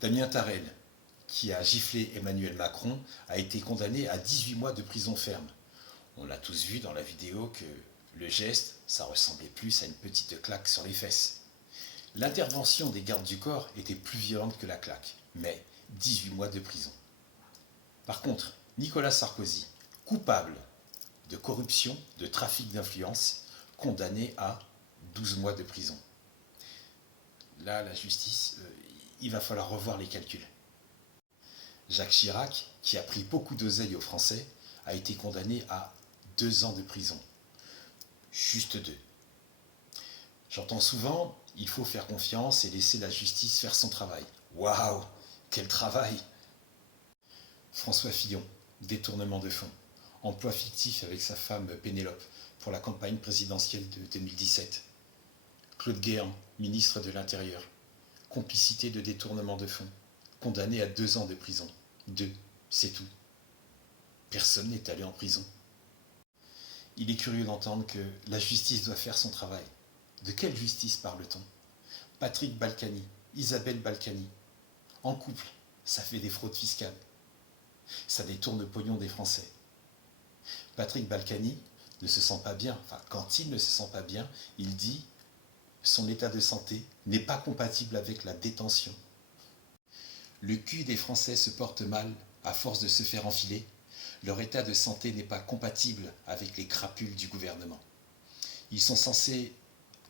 Damien Tarel, qui a giflé Emmanuel Macron, a été condamné à 18 mois de prison ferme. On a tous vu dans la vidéo que le geste, ça ressemblait plus à une petite claque sur les fesses. L'intervention des gardes du corps était plus violente que la claque, mais 18 mois de prison. Par contre, Nicolas Sarkozy, coupable de corruption, de trafic d'influence, condamné à 12 mois de prison. Là, la justice, il va falloir revoir les calculs. Jacques Chirac, qui a pris beaucoup d'oseille aux Français, a été condamné à 2 ans de prison. Juste 2. J'entends souvent, il faut faire confiance et laisser la justice faire son travail. Waouh, quel travail! François Fillon, détournement de fonds. Emploi fictif avec sa femme Pénélope pour la campagne présidentielle de 2017. Claude Guéant, ministre de l'Intérieur. Complicité de détournement de fonds. Condamné à 2 ans de prison. 2, c'est tout. Personne n'est allé en prison. Il est curieux d'entendre que la justice doit faire son travail. De quelle justice parle-t-on? Patrick Balkany, Isabelle Balkany. En couple, ça fait des fraudes fiscales. Ça détourne le pognon des Français. Patrick Balkany ne se sent pas bien. Enfin, quand il ne se sent pas bien, il dit son état de santé n'est pas compatible avec la détention. Le cul des Français se porte mal à force de se faire enfiler. Leur état de santé n'est pas compatible avec les crapules du gouvernement. Ils sont censés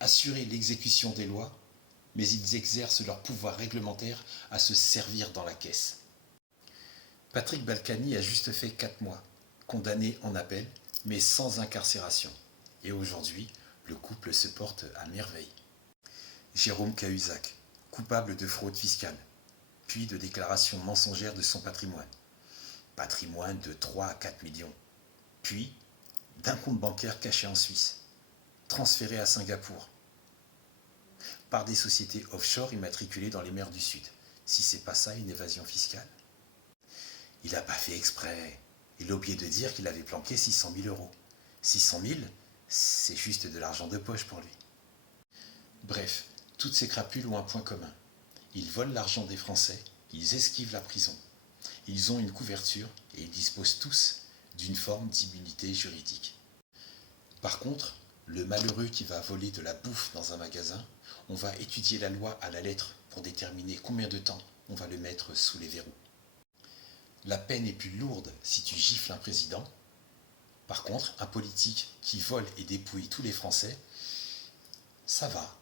assurer l'exécution des lois, mais ils exercent leur pouvoir réglementaire à se servir dans la caisse. Patrick Balkany a juste fait 4 mois, condamné en appel, mais sans incarcération. Et aujourd'hui, le couple se porte à merveille. Jérôme Cahuzac, coupable de fraude fiscale, puis de déclaration mensongère de son patrimoine. Patrimoine de 3 à 4 millions. Puis d'un compte bancaire caché en Suisse, transféré à Singapour, par des sociétés offshore immatriculées dans les mers du Sud. Si c'est pas ça, une évasion fiscale. Il n'a pas fait exprès. Il a oublié de dire qu'il avait planqué 600 000 euros. 600 000, c'est juste de l'argent de poche pour lui. Bref, toutes ces crapules ont un point commun. Ils volent l'argent des Français, ils esquivent la prison. Ils ont une couverture et ils disposent tous d'une forme d'immunité juridique. Par contre, le malheureux qui va voler de la bouffe dans un magasin, on va étudier la loi à la lettre pour déterminer combien de temps on va le mettre sous les verrous. La peine est plus lourde si tu gifles un président. Par contre, un politique qui vole et dépouille tous les Français, ça va.